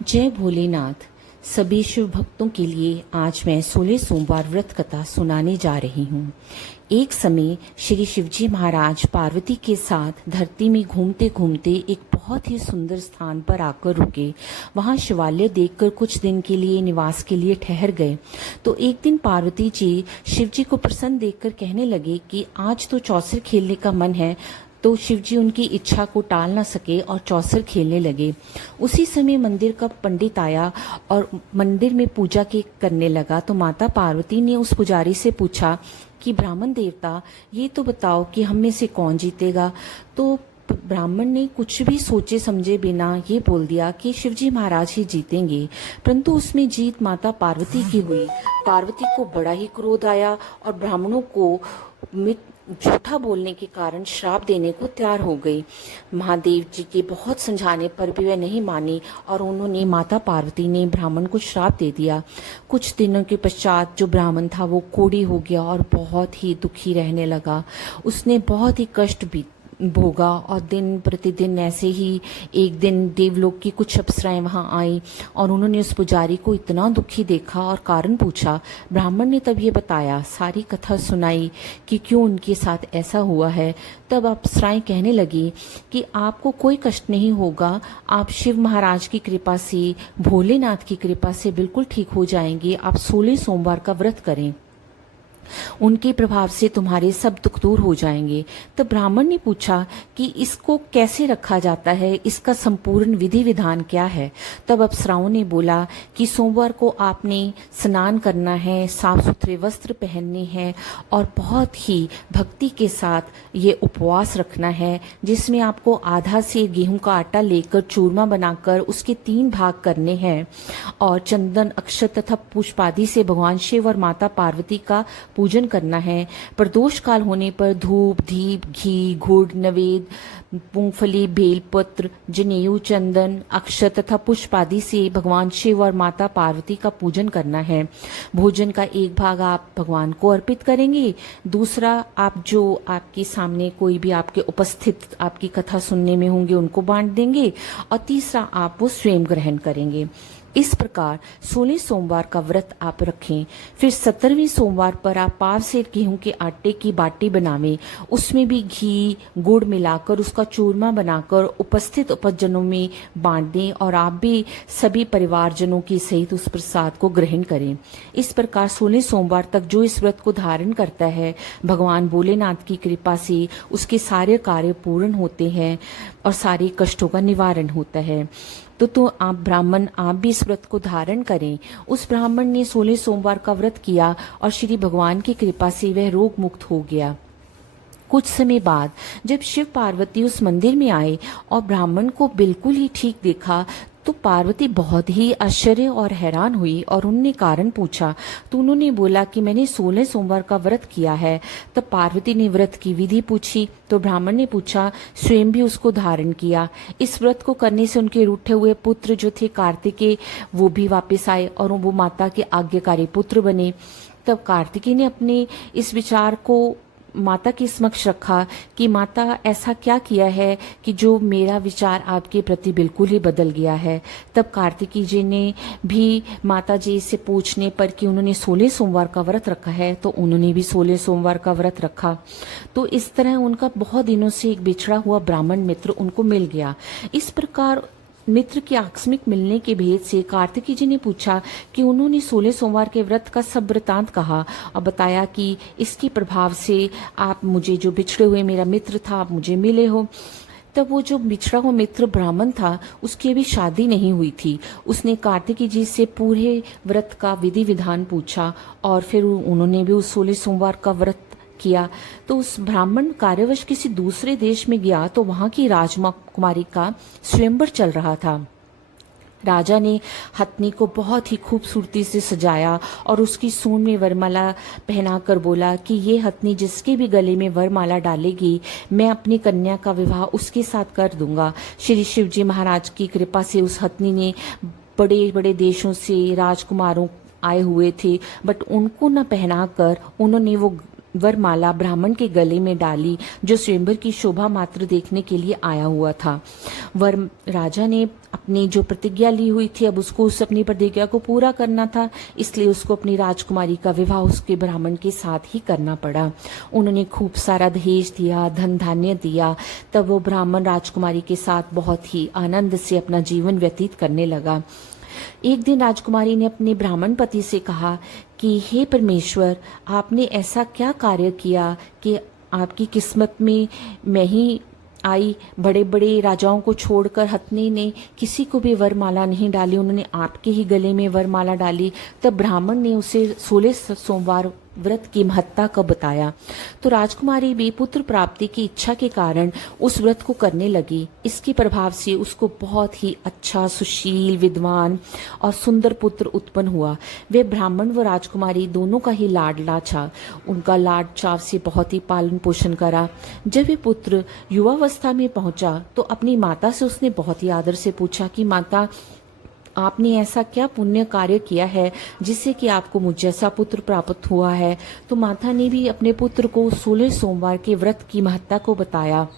जय भोलेनाथ। सभी शिव भक्तों के लिए आज मैं 16 सोमवार व्रत कथा सुनाने जा रही हूँ। एक समय श्री शिवजी महाराज पार्वती के साथ धरती में घूमते घूमते एक बहुत ही सुंदर स्थान पर आकर रुके। वहाँ शिवालय देखकर कुछ दिन के लिए निवास के लिए ठहर गए। तो एक दिन पार्वती जी शिवजी को प्रसन्न देखकर कहने लगे कि आज तो चौसर खेलने का मन है। तो शिवजी उनकी इच्छा को टाल न सके और चौसर खेलने लगे। उसी समय मंदिर का पंडित आया और मंदिर में पूजा के करने लगा। तो माता पार्वती ने उस पुजारी से पूछा कि ब्राह्मण देवता, ये तो बताओ कि हम में से कौन जीतेगा। तो ब्राह्मण ने कुछ भी सोचे समझे बिना ये बोल दिया कि शिवजी महाराज ही जीतेंगे। परंतु उसमें जीत माता पार्वती की हुई। पार्वती को बड़ा ही क्रोध आया और ब्राह्मणों को झूठा बोलने के कारण श्राप देने को तैयार हो गई। महादेव जी के बहुत समझाने पर भी वह नहीं मानी और उन्होंने माता पार्वती ने ब्राह्मण को श्राप दे दिया। कुछ दिनों के पश्चात जो ब्राह्मण था वो कोढ़ी हो गया और बहुत ही दुखी रहने लगा। उसने बहुत ही कष्ट भी भोगा और दिन प्रतिदिन ऐसे ही एक दिन देवलोक की कुछ अप्सराएं वहां आई और उन्होंने उस पुजारी को इतना दुखी देखा और कारण पूछा। ब्राह्मण ने तब ये बताया, सारी कथा सुनाई कि क्यों उनके साथ ऐसा हुआ है। तब अप्सराएं कहने लगी कि आपको कोई कष्ट नहीं होगा, आप शिव महाराज की कृपा से, भोलेनाथ की कृपा से बिल्कुल ठीक हो जाएंगे। आप 16 सोमवार का व्रत करें, उनके प्रभाव से तुम्हारे सब दुख दूर हो जाएंगे। तब ब्राह्मण ने पूछा कि इसको कैसे रखा जाता है, इसका संपूर्ण विधि विधान क्या है। तब अप्सराओं ने बोला कि सोमवार को आपने स्नान करना है, साफ सुथरे वस्त्र पहनने हैं और बहुत ही भक्ति के साथ ये उपवास रखना है, जिसमें आपको आधा से गेहूं का आटा लेकर चूरमा बनाकर उसके 3 भाग करने हैं और चंदन, अक्षत तथा पुष्पादि से भगवान शिव और माता पार्वती का पूजन करना है। प्रदोष काल होने पर धूप, दीप, घी, गुड़, नवेद, मूंगफली, बेलपत्र, जनेऊ, चंदन, अक्षत तथा पुष्प आदि से भगवान शिव और माता पार्वती का पूजन करना है। भोजन का एक भाग आप भगवान को अर्पित करेंगे, दूसरा आप जो आपके सामने कोई भी आपके उपस्थित आपकी कथा सुनने में होंगे उनको बांट देंगे और तीसरा आप वो स्वयं ग्रहण करेंगे। इस प्रकार 16 सोमवार का व्रत आप रखें। फिर 17वें सोमवार पर आप पाव से गेहूं के आटे की बाटी बनावें, उसमें भी घी गुड़ मिलाकर उसका चूरमा बनाकर उपस्थित उपजनों में बांट दें और आप भी सभी परिवारजनों के सहित उस प्रसाद को ग्रहण करें। इस प्रकार 16 सोमवार तक जो इस व्रत को धारण करता है, भगवान भोलेनाथ की कृपा से उसके सारे कार्य पूर्ण होते हैं और सारे कष्टों का निवारण होता है। तो आप ब्राह्मण, आप भी इस व्रत को धारण करें। उस ब्राह्मण ने 16 सोमवार का व्रत किया और श्री भगवान की कृपा से वह रोग मुक्त हो गया। कुछ समय बाद जब शिव पार्वती उस मंदिर में आए और ब्राह्मण को बिल्कुल ही ठीक देखा तो पार्वती बहुत ही आश्चर्य और हैरान हुई और उनने कारण पूछा। तो उन्होंने बोला कि मैंने 16 सोमवार का व्रत किया है। तब पार्वती ने व्रत की विधि पूछी तो ब्राह्मण ने पूछा, स्वयं भी उसको धारण किया। इस व्रत को करने से उनके रूठे हुए पुत्र जो थे कार्तिकेय, वो भी वापस आए और वो माता के आज्ञाकारी पुत्र बने। तब कार्तिकेय ने अपने इस विचार को माता के समक्ष रखा कि माता, ऐसा क्या किया है कि जो मेरा विचार आपके प्रति बिल्कुल ही बदल गया है। तब कार्तिकेय जी ने भी माता जी से पूछने पर कि उन्होंने 16 सोमवार का व्रत रखा है तो उन्होंने भी 16 सोमवार का व्रत रखा। तो इस तरह उनका बहुत दिनों से एक बिछड़ा हुआ ब्राह्मण मित्र उनको मिल गया। इस प्रकार मित्र के आकस्मिक मिलने के भेद से कार्तिकेय जी ने पूछा कि उन्होंने 16 सोमवार के व्रत का सब वृतांत कहा और बताया कि इसके प्रभाव से आप मुझे, जो बिछड़े हुए मेरा मित्र था, आप मुझे मिले हो। तब वो जो बिछड़ा हुआ मित्र ब्राह्मण था, उसकी अभी शादी नहीं हुई थी। उसने कार्तिकेय जी से पूरे व्रत का विधि विधान पूछा और फिर उन्होंने भी उस 16 सोमवार का व्रत किया। तो उस ब्राह्मण कार्यवश किसी दूसरे देश में गया तो वहां की राजकुमारी का स्वयंवर चल रहा था। राजा ने हथनी को बहुत ही खूबसूरती से सजाया और उसकी सूंड में वरमाला पहनाकर बोला कि ये हथनी जिसके भी गले में वरमाला डालेगी, मैं अपनी कन्या का विवाह उसके साथ कर दूंगा। श्री शिवजी महाराज की कृपा से उस हथनी ने बड़े बड़े देशों से राजकुमारों आए हुए थे, बट उनको न पहनाकर उन्होंने वो वरमाला ब्राह्मण के गले में डाली, जो स्वयंवर की शोभा मात्र देखने के लिए आया हुआ था। राजा ने अपनी जो प्रतिज्ञा ली हुई थी, अब उसको उस अपनी प्रतिज्ञा को पूरा करना था, इसलिए उसको अपनी राजकुमारी का विवाह उसके ब्राह्मण के साथ ही करना पड़ा। उन्होंने खूब सारा दहेज दिया, धन धान्य दिया। तब वो ब्राह्मण राजकुमारी के साथ बहुत ही आनंद से अपना जीवन व्यतीत करने लगा। एक दिन राजकुमारी ने अपने ब्राह्मण पति से कहा कि हे परमेश्वर, आपने ऐसा क्या कार्य किया कि आपकी किस्मत में मैं ही आई। बड़े बड़े राजाओं को छोड़कर हथनी ने किसी को भी वरमाला नहीं डाली, उन्होंने आपके ही गले में वरमाला डाली। तब ब्राह्मण ने उसे 16 सोमवार व्रत की महत्ता का बताया। तो राजकुमारी भी पुत्र प्राप्ति की इच्छा के कारण उस व्रत को करने लगी। इसके प्रभाव से उसको बहुत ही अच्छा, सुशील, विद्वान और सुंदर पुत्र उत्पन्न हुआ। वे ब्राह्मण व राजकुमारी दोनों का ही लाडला था। उनका लाड चाव से बहुत ही पालन पोषण करा। जब वे पुत्र युवावस्था में पहुंचा तो अपनी माता से उसने बहुत ही आदर से पूछा कि माता, आपने ऐसा क्या पुण्य कार्य किया है जिससे कि आपको मुझ जैसा पुत्र प्राप्त हुआ है। तो माता ने भी अपने पुत्र को 16 सोमवार के व्रत की महत्ता को बताया।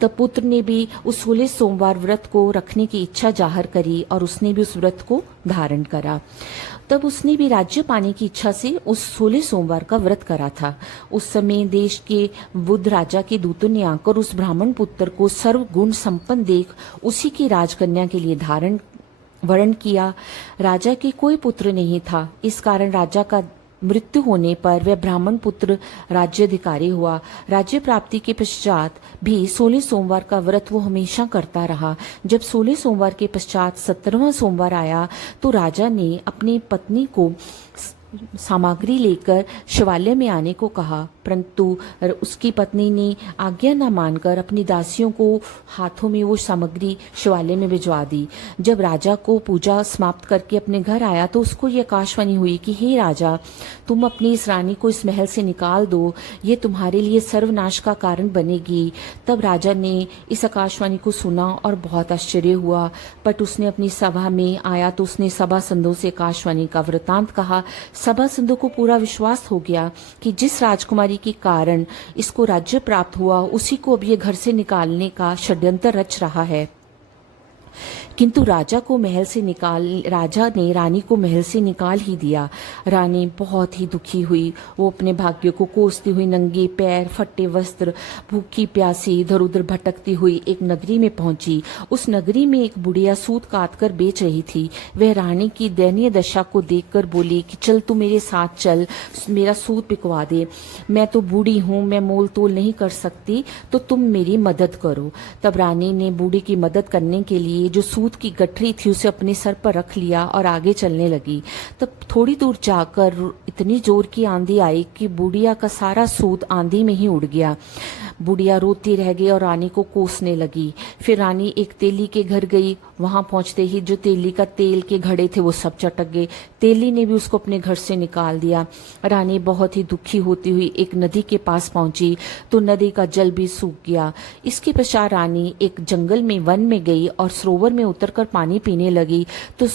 तब पुत्र ने भी उस 16 सोमवार व्रत को रखने की इच्छा जाहिर करी और उसने भी उस व्रत को धारण करा। तब उसने भी राज्य पाने की इच्छा से उस 16 सोमवार का व्रत करा था। उस समय देश के बुद्ध राजा के दूतों ने आकर उस ब्राह्मण पुत्र को सर्व गुण संपन्न देख उसी की राजकन्या के लिए वर्ण किया। राजा के कोई पुत्र नहीं था, इस कारण राजा का मृत्यु होने पर वह ब्राह्मण पुत्र राज्याधिकारी हुआ। राज्य प्राप्ति के पश्चात भी 16 सोमवार का व्रत वो हमेशा करता रहा। जब 16 सोमवार के पश्चात 17वां सोमवार आया तो राजा ने अपनी पत्नी को सामग्री लेकर शिवालय में आने को कहा, परंतु उसकी पत्नी ने आज्ञा न मानकर अपनी दासियों को हाथों में वो सामग्री शिवालय में भिजवा दी। जब राजा को पूजा समाप्त करके अपने घर आया तो उसको ये आकाशवाणी हुई कि हे राजा, तुम अपनी इस रानी को इस महल से निकाल दो, ये तुम्हारे लिए सर्वनाश का कारण बनेगी। तब राजा ने इस आकाशवाणी को सुना और बहुत आश्चर्य हुआ। बट उसने अपनी सभा में आया तो उसने सभासदों से आकाशवाणी का वृतांत कहा। सभासदों को पूरा विश्वास हो गया कि जिस राजकुमारी के कारण इसको राज्य प्राप्त हुआ उसी को अब ये घर से निकालने का षड्यंत्र रच रहा है। किंतु राजा ने रानी को महल से निकाल ही दिया। रानी बहुत ही दुखी हुई। वो अपने भाग्य को कोसती हुई, नंगे पैर, फटे वस्त्र, भूखी प्यासी इधर उधर भटकती हुई एक नगरी में पहुंची। उस नगरी में एक बुढ़िया सूत काट कर बेच रही थी। वह रानी की दयनीय दशा को देखकर बोली कि चल तू मेरे साथ चल, मेरा सूत बिकवा दे। मैं तो बूढ़ी हूँ, मैं मोल तोल नहीं कर सकती, तो तुम मेरी मदद करो। तब रानी ने बूढ़ी की मदद करने के लिए जो सूत की गठरी थी उसे अपने सर पर रख लिया और आगे चलने लगी। तब थोड़ी दूर जाकर इतनी जोर की आंधी आई कि बुढ़िया का सारा सूत आंधी में ही उड़ गया। बुढ़िया रोती रह गई और रानी को कोसने लगी। फिर रानी एक तेली के घर गई। वहां पहुंचते ही जो तेली का तेल के घड़े थे वो सब चटक गए। तेली ने भी उसको अपने घर से निकाल दिया। रानी बहुत ही दुखी होती हुई एक नदी के पास पहुंची तो नदी का जल भी सूख गया। इसके पश्चात रानी एक जंगल में वन में गई और सरोवर में उतरकर पानी पीने लगी तो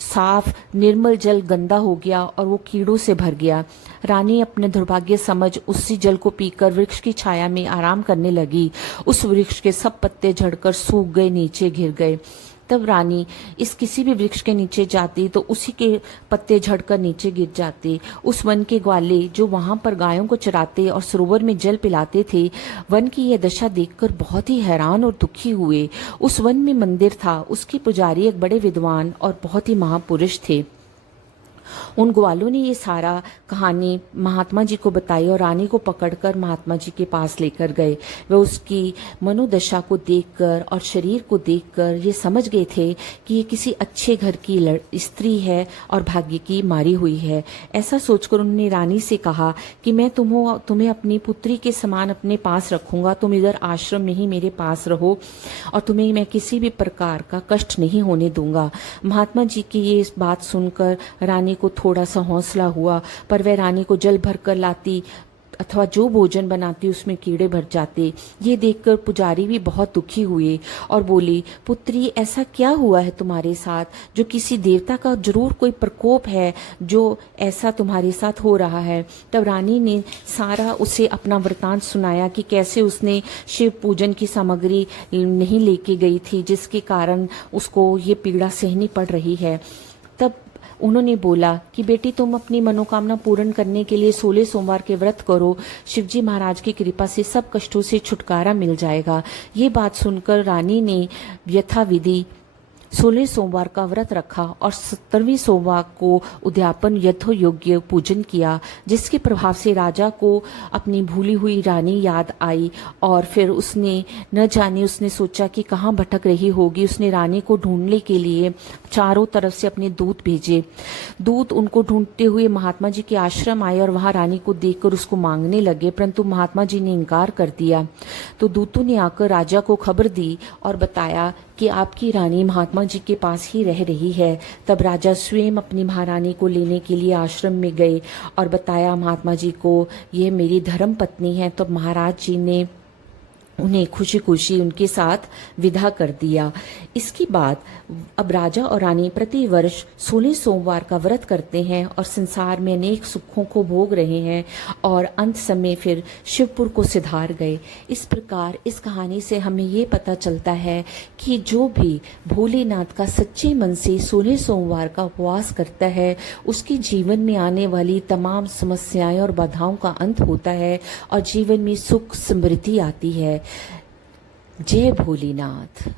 साफ निर्मल जल गंदा हो गया और वो कीड़ों से भर गया। रानी अपने दुर्भाग्य समझ उसी जल को पीकर वृक्ष की छाया में आराम करने लगी। उस वृक्ष के सब पत्ते झड़कर सूख गए, नीचे गिर गए। तब रानी इस किसी भी वृक्ष के नीचे जाती तो उसी के पत्ते झड़कर नीचे गिर जाते। उस वन के ग्वाले जो वहां पर गायों को चराते और सरोवर में जल पिलाते थे, वन की यह दशा देखकर बहुत ही हैरान और दुखी हुए। उस वन में मंदिर था, उसके पुजारी एक बड़े विद्वान और बहुत ही महापुरुष थे। उन ग्वालों ने ये सारा कहानी महात्मा जी को बताई और रानी को पकड़कर महात्मा जी के पास लेकर गए। वे उसकी मनोदशा को देखकर और शरीर को देखकर ये समझ गए थे कि ये किसी अच्छे घर की स्त्री है और भाग्य की मारी हुई है। ऐसा सोचकर उन्होंने रानी से कहा कि मैं तुम्हें अपनी पुत्री के समान अपने पास रखूंगा। तुम इधर आश्रम में ही मेरे पास रहो और तुम्हें मैं किसी भी प्रकार का कष्ट नहीं होने दूंगा। महात्मा जी की ये बात सुनकर रानी को थोड़ा सा हौसला हुआ, पर वह रानी को जल भर कर लाती अथवा जो भोजन बनाती उसमें कीड़े भर जाते। ये देखकर पुजारी भी बहुत दुखी हुए और बोली, पुत्री ऐसा क्या हुआ है तुम्हारे साथ, जो किसी देवता का जरूर कोई प्रकोप है जो ऐसा तुम्हारे साथ हो रहा है। तब रानी ने सारा उसे अपना वृतांत सुनाया कि कैसे उसने शिव पूजन की सामग्री नहीं लेके गई थी, जिसके कारण उसको ये पीड़ा सहनी पड़ रही है। तब उन्होंने बोला कि बेटी तुम अपनी मनोकामना पूर्ण करने के लिए 16 सोमवार के व्रत करो, शिवजी महाराज की कृपा से सब कष्टों से छुटकारा मिल जाएगा। ये बात सुनकर रानी ने यथाविधि 16 सोमवार का व्रत रखा और 17वीं सोमवार को उद्यापन यथोयोग्य पूजन किया, जिसके प्रभाव से राजा को अपनी भूली हुई रानी याद आई और फिर उसने न जाने उसने सोचा कि कहाँ भटक रही होगी। उसने रानी को ढूंढने के लिए चारों तरफ से अपने दूत भेजे। दूत उनको ढूंढते हुए महात्मा जी के आश्रम आए और वहां रानी को देखकर उसको मांगने लगे, परंतु महात्मा जी ने इनकार कर दिया। तो दूतों ने आकर राजा को खबर दी और बताया कि आपकी रानी महात्मा जी के पास ही रह रही है। तब राजा स्वयं अपनी महारानी को लेने के लिए आश्रम में गए और बताया महात्मा जी को, यह मेरी धर्म पत्नी है। तो महाराज जी ने उन्हें खुशी खुशी उनके साथ विदा कर दिया। इसके बाद अब राजा और रानी प्रति वर्ष 16 सोमवार का व्रत करते हैं और संसार में अनेक सुखों को भोग रहे हैं और अंत समय फिर शिवपुर को सिधार गए। इस प्रकार इस कहानी से हमें ये पता चलता है कि जो भी भोलेनाथ का सच्चे मन से 16 सोमवार का उपवास करता है, उसके जीवन में आने वाली तमाम समस्याएं और बाधाओं का अंत होता है और जीवन में सुख समृद्धि आती है। जय भोलेनाथ।